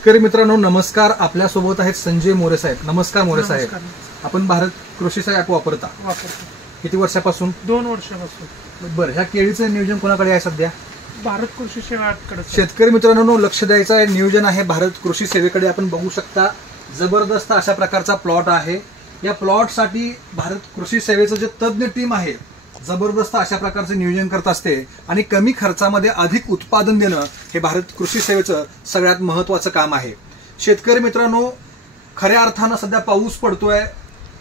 शेतकरी मित्रांनो नमस्कार. आपल्या सोबत आहेत संजय मोरे साहेब. नमस्कार मोरे साहेब. आपण भारत कृषी साहेब ॲप वापरतो. किती वर्षापासून? 2 वर्षापासून. बरं, ह्या केळीचं नियोजन कोणाकडे आहे सध्या? भारत कृषी सेवेकडे. शेतकरी मित्रांनो लक्ष द्यायचं आहे, नियोजन आहे भारत कृषी सेवेकडे. आपण बघू शकता जबरदस्त अशा प्रकारचा प्लॉट आहे. या प्लॉटसाठी भारत कृषी सेवेचं जे तज्ज्ञ टीम आहे जबरदस्त अशा प्रकारचे नियोजन करत असते आणि कमी खर्चामध्ये अधिक उत्पादन देणं हे भारत कृषी सेवेचं सगळ्यात महत्त्वाचं काम आहे. शेतकरी मित्रांनो खऱ्या अर्थानं सध्या पाऊस पडतोय.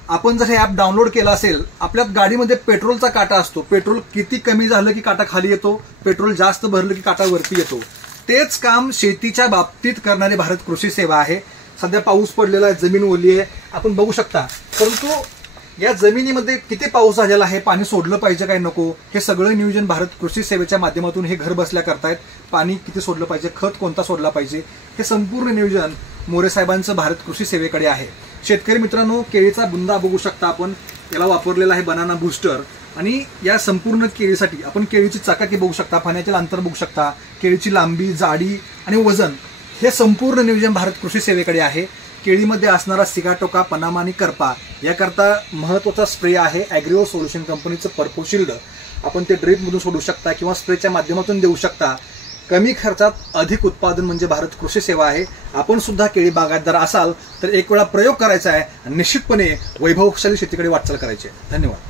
आपण जर हे ॲप डाउनलोड केलं असेल, आपल्या गाडीमध्ये पेट्रोलचा काटा असतो. पेट्रोल किती कमी झालं की काटा खाली येतो, पेट्रोल जास्त भरलं की काटा वरती येतो. तेच काम शेतीच्या बाबतीत करणारी भारत कृषी सेवा आहे. सध्या पाऊस पडलेला आहे, जमीन ओली आहे, आपण बघू शकता. परंतु या जमिनीमध्ये किती पाऊस झालेला आहे, पाणी सोडलं पाहिजे काय नको, हे सगळं नियोजन भारत कृषी सेवेच्या माध्यमातून हे घर बसल्या करतायत. पाणी किती सोडलं पाहिजे, खत कोणता सोडला पाहिजे, हे संपूर्ण नियोजन मोरे साहेबांचं भारत कृषी सेवेकडे आहे. शेतकरी मित्रांनो केळीचा बुंदा बघू शकता आपण, याला वापरलेला आहे बनाना बूस्टर. आणि या संपूर्ण केळीसाठी आपण केळीची चाकाकी बघू शकता, पाण्यातील अंतर बघू शकता, केळीची लांबी, जाडी आणि वजन हे संपूर्ण नियोजन भारत कृषी सेवेकडे आहे. केळीमध्ये असणारा सिगाटोका, पनामा आणि करपा याकरता महत्त्वाचा स्प्रे आहे ॲग्रिओ सोल्युशन कंपनीचं पर्पोशिल्ड. आपण ते ड्रिपमधून सोडू शकता किंवा स्प्रेच्या माध्यमातून देऊ शकता. कमी खर्चात अधिक उत्पादन म्हणजे भारत कृषी सेवा आहे. आपण सुद्धा केळी बागायतदार असाल तर एक वेळा प्रयोग करायचा आहे आणि निश्चितपणे वैभवशाली शेतीकडे वाटचाल करायची आहे. धन्यवाद.